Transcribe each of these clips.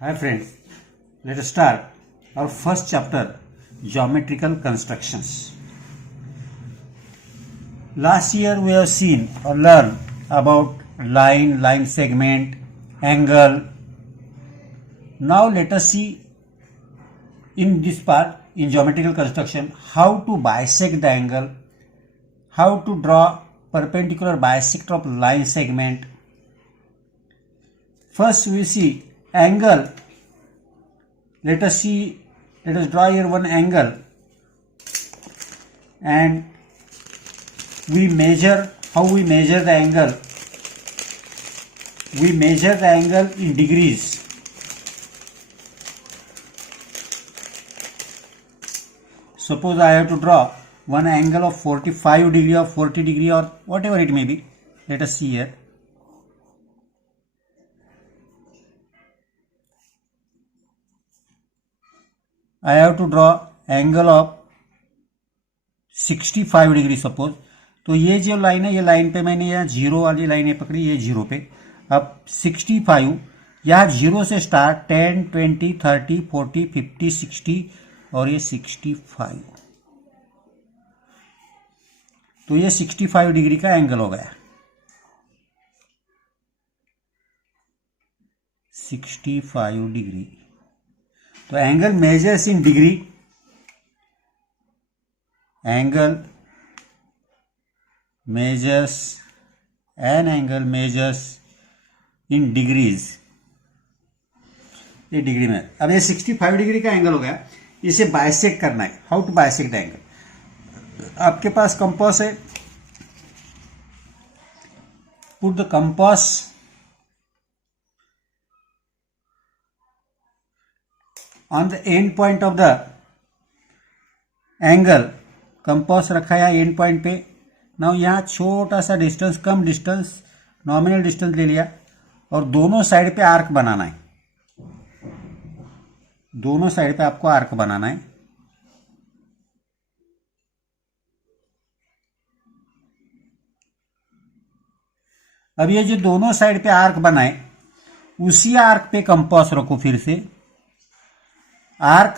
Hi friends, let us start our first chapter, Geometrical Constructions. Last year we have seen or learned about line segment, angle. Now let us see in this part in geometrical construction how to bisect the angle, how to draw perpendicular bisector of line segment. First we see angle. Let us draw here one angle and how we measure the angle. We measure the angle in degrees. Suppose I have to draw one angle of 45 degree or 40 degree or whatever it may be. Let us see here. I have to draw angle of 65 degree suppose. तो ये जो line है, ये line पे मैंने यहाँ zero वाली लाइनें पकड़ी, ये जीरो पे. अब 65 यहाँ जीरो से स्टार्ट 10, 20, 30, 40, 50, 60 और ये 65. तो ये 65 डिग्री का एंगल हो गया. 65 डिग्री. तो angle measures in degree. Angle measures in degrees. ये डिग्री में. अब ये 65 डिग्री का एंगल हो गया. इसे बाइसेक्ट करना है. How to bisect the angle. आपके पास कंपास है. Put the compass on the end point of the angle. Compass रखा है एंड पॉइंट पे. नाउ यहाँ छोटा सा डिस्टेंस, कम डिस्टेंस, नॉमिनल डिस्टेंस ले लिया और दोनों साइड पे आर्क बनाना है. दोनों साइड पे आपको आर्क बनाना है. अब ये जो दोनों साइड पे आर्क बनाए, उसी आर्क पे कंपास रखो फिर से. आर्क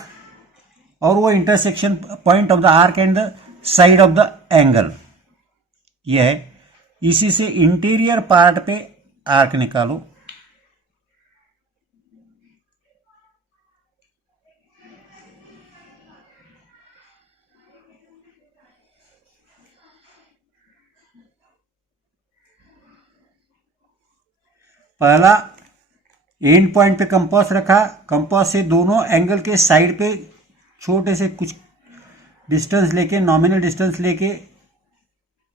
और वो intersection point of the arc and the side of the angle ये है. इसी से इंटीरियर पार्ट पे आर्क निकालो. पहला एंड पॉइंट पे कंपास रखा. कंपास से दोनों एंगल के साइड पे छोटे से कुछ डिस्टेंस लेके, नॉमिनल डिस्टेंस लेके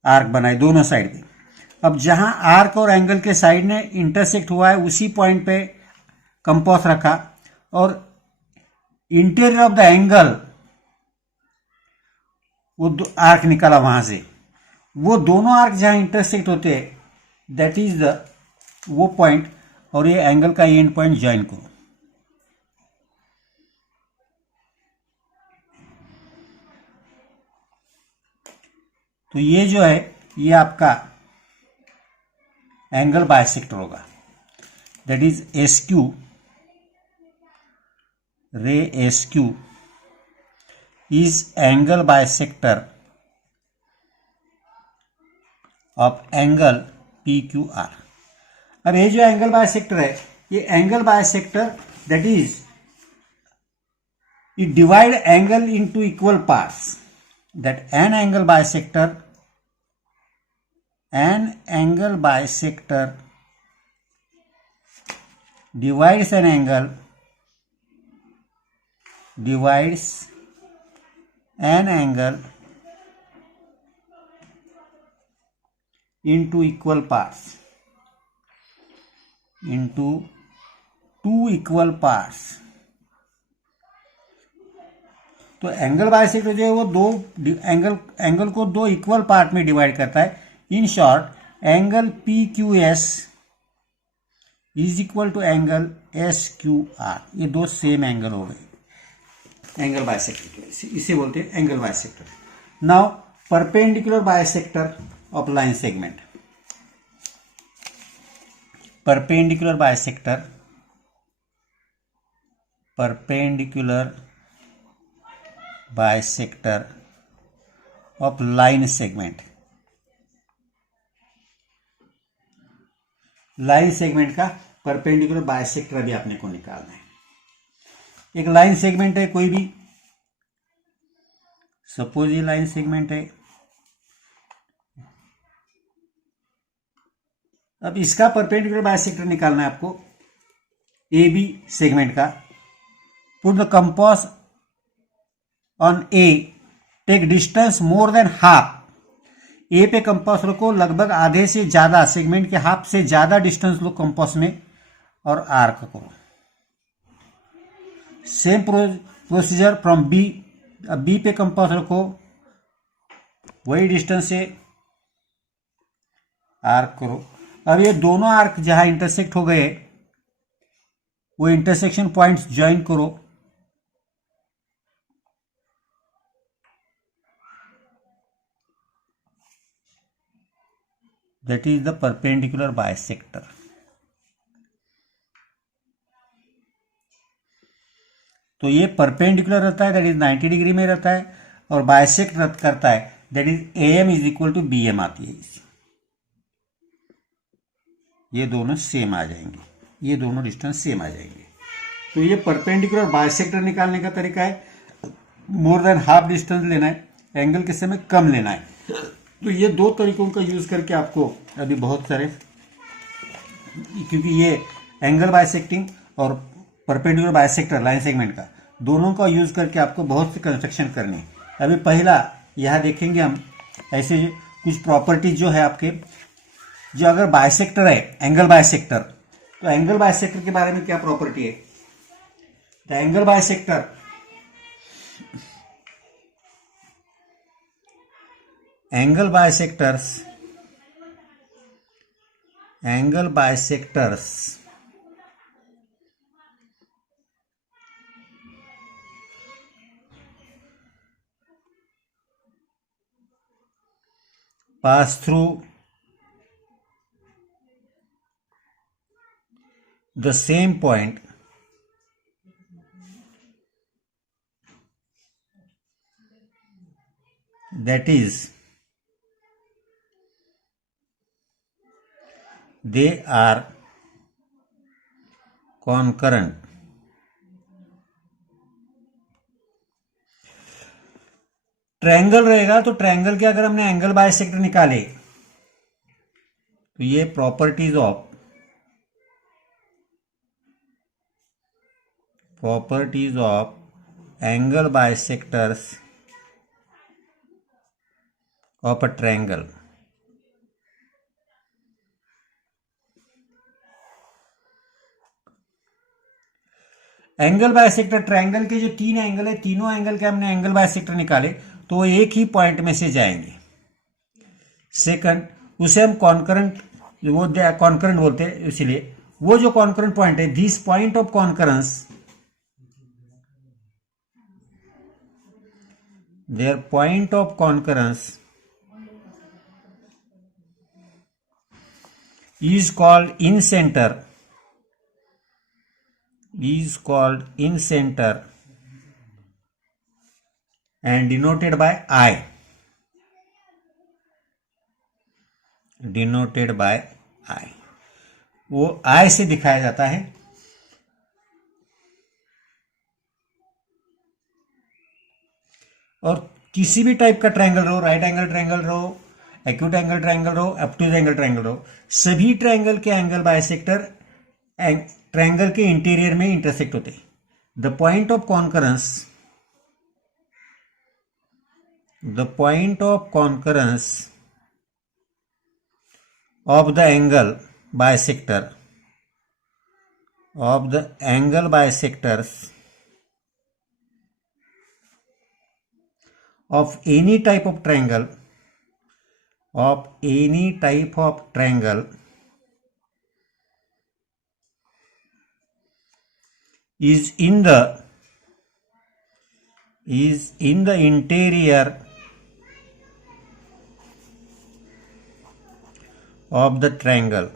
आर्क बनाए दोनों साइड पे. अब जहां आर्क और एंगल के साइड ने इंटरसेक्ट हुआ है, उसी पॉइंट पे कंपास रखा और इंटीरियर ऑफ द एंगल वो आर्क निकाला वहां से. वो दोनों आर्क जहां इंटरसेक्ट होते हैं, दैट इज द वो पॉइंट, और ये एंगल का एंड पॉइंट ज्वाइन करो. तो ये जो है, ये आपका एंगल बाइसेक्टर होगा. दैट इज SQ, रे SQ is angle bisector of angle PQR. अब ये जो एंगल बाइसेक्टर है, ये angle bisector that is it divide angle into equal parts. That an angle bisector divides an angle into equal parts, into two equal parts. तो angle bisector जो है वो दो एंगल को दो इक्वल पार्ट में डिवाइड करता है. In short, angle PQS is equal to angle SQR. ये दो सेम एंगल हो गए एंगल बाइसेक्टर. इसे बोलते हैं angle bisector. Now perpendicular bisector of line segment. perpendicular bisector perpendicular bisector of line segment. Line segment का परपेंडिकुलर बाइसेक्टर भी आपने को निकालना है। एक लाइन सेगमेंट है कोई भी, सपोज ये लाइन सेगमेंट है। अब इसका परपेंडिकुलर बाइसेक्टर निकालना है आपको ए बी सेगमेंट का। Put the compass on A, take distance more than half. A पे कंपास रखो, लगभग आधे से ज्यादा, सेगमेंट के हाफ से ज्यादा डिस्टेंस लो कंपास में और आर्क करो। Same procedure from B. अब बी पे कंपास रखो, वही डिस्टेंस से आर्क करो। अब ये दोनों आर्क जहां इंटरसेक्ट हो गए वो इंटरसेक्शन पॉइंट्स ज्वाइन करो। That is the perpendicular bisector. तो ये परपेंडिकुलर रहता है, दैट इज 90 डिग्री में रहता है, और बाइसेक्ट करता है, that is AM is equal to BM आती है। ये दोनों सेम आ जाएंगे, ये दोनों डिस्टेंस सेम आ जाएंगे। तो ये परपेंडिकुलर बाइसेक्टर निकालने का तरीका है। मोर देन हाफ डिस्टेंस लेना है, एंगल किस में कम लेना है। तो ये दो तरीकों का यूज करके आपको अभी बहुत सारे, क्योंकि ये एंगल बाइसेक्टिंग और परपेंडिकुलर बाइसेक्टर लाइन सेगमेंट का दोनों का यूज करके आपको बहुत सी कंस्ट्रक्शन करनी है। अभी पहला यह देखेंगे हम ऐसे कुछ प्रॉपर्टीज जो है आपके, जो अगर बाइसेक्टर है एंगल बाइसेक्टर, तो एंगल बाइसेक्टर के बारे में क्या प्रॉपर्टी है। The angle bisector angle bisectors pass through the same point that is they are concurrent। Triangle रहेगा तो ट्रायंगल के अगर हमने एंगल बाइसेक्टर निकाले तो ये properties of angle bisectors of a triangle. Angle bisector, triangle के जो तीन एंगल है, तीनों एंगल के हमने एंगल बाइसेक्टर निकाले तो वो एक ही पॉइंट में से जाएंगे। सेकंड, उसे हम कॉन्करेंट, वो कॉन्करेंट बोलते हैं, इसीलिए वो जो कॉन्करेंट पॉइंट है, this point of concurrence, their point of concurrence is called in center and denoted by I, वो I से दिखाया जाता है। और किसी भी टाइप का ट्रायंगल रहो, राइट एंगल ट्रायंगल रहो, एक्यूट एंगल ट्रायंगल रहो, ऑब्टूज एंगल ट्रायंगल रहो, सभी ट्रायंगल के एंगल बाइसेक्टर ट्रायंगल के इंटीरियर में इंटरसेक्ट होते हैं। The point of concurrence of the angle bisectors of any type of triangle is in the interior of the triangle।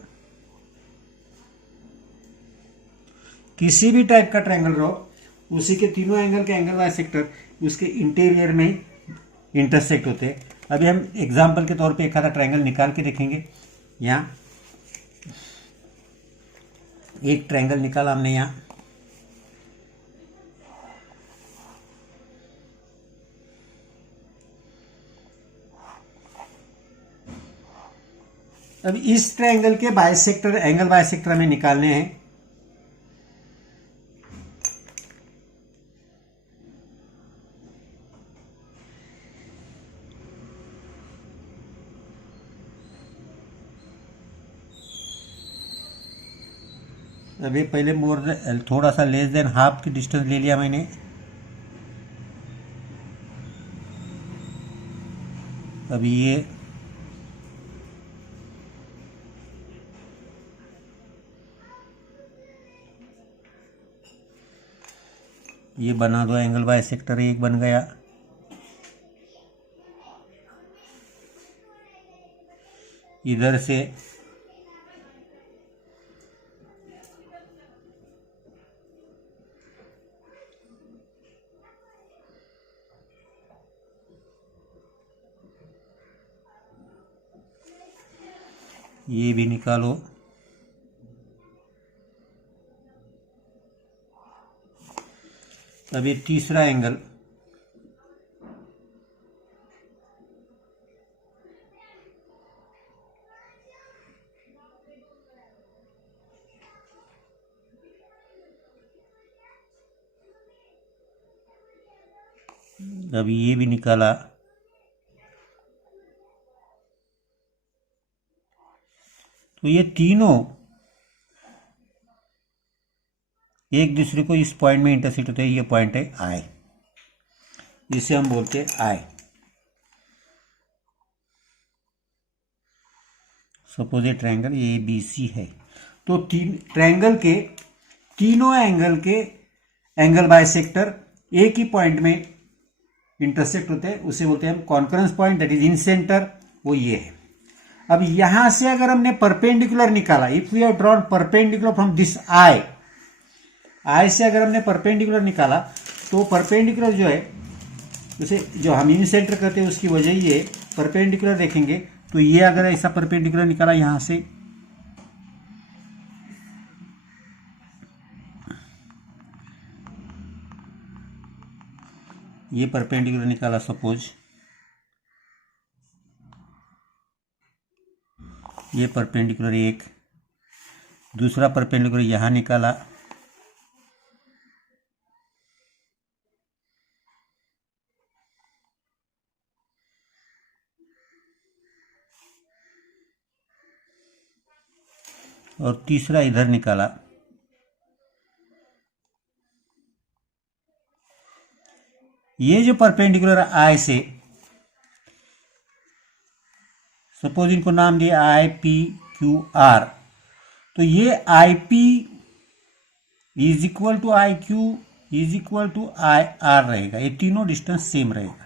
किसी भी टाइप का ट्रायंगल रहो, उसी के तीनों एंगल के एंगल बाइसेक्टर उसके इंटीरियर में इंटरसेक्ट होते हैं। अभी हम एग्जाम्पल के तौर पे एक आधा ट्रायंगल निकाल के देखेंगे। यहाँ एक ट्रायंगल निकाला हमने यहाँ, अब इस ट्रायंगल के बाइसेक्टर एंगल बाइसेक्टर हमें निकालने हैं। अभी पहले थोड़ा सा लेस देन हाफ की डिस्टेंस ले लिया मैंने। अभी ये बना दो एंगल बाइसेक्टर, एक बन गया। इधर से ये भी निकालो। अब ये तीसरा एंगल, अब ये भी निकाला। तो ये तीनों एक दूसरे को इस पॉइंट में इंटरसेक्ट होते हैं। ये पॉइंट है आई, जिसे हम बोलते हैं आई। सपोज ये ट्रायंगल ए बी सी है, तो ट्रायंगल के तीनों एंगल के एंगल बाइसेक्टर एक ही पॉइंट में इंटरसेक्ट होते हैं, उसे बोलते हैं हम concurrence point, that is in centre, वो ये है। अब यहां से अगर हमने परपेंडिकुलर निकाला, if we have drawn perpendicular from this I से अगर हमने परपेंडिकुलर निकाला, तो परपेंडिकुलर जो है जैसे जो हम इन सेंटर करते हैं उसकी वजह ये परपेंडिकुलर देखेंगे। तो ये अगर ऐसा परपेंडिकुलर निकाला यहां से, ये परपेंडिकुलर निकाला सपोज, ये परपेंडिकुलर एक, दूसरा परपेंडिकुलर यहां निकाला, और तीसरा इधर निकाला। ये जो परपेंडिकुलर आई से, सपोज इनको नाम दिया आई पी क्यू आर, तो ये I P is equal to I Q is equal to I R रहेगा। ये तीनों डिस्टेंस सेम रहेगा।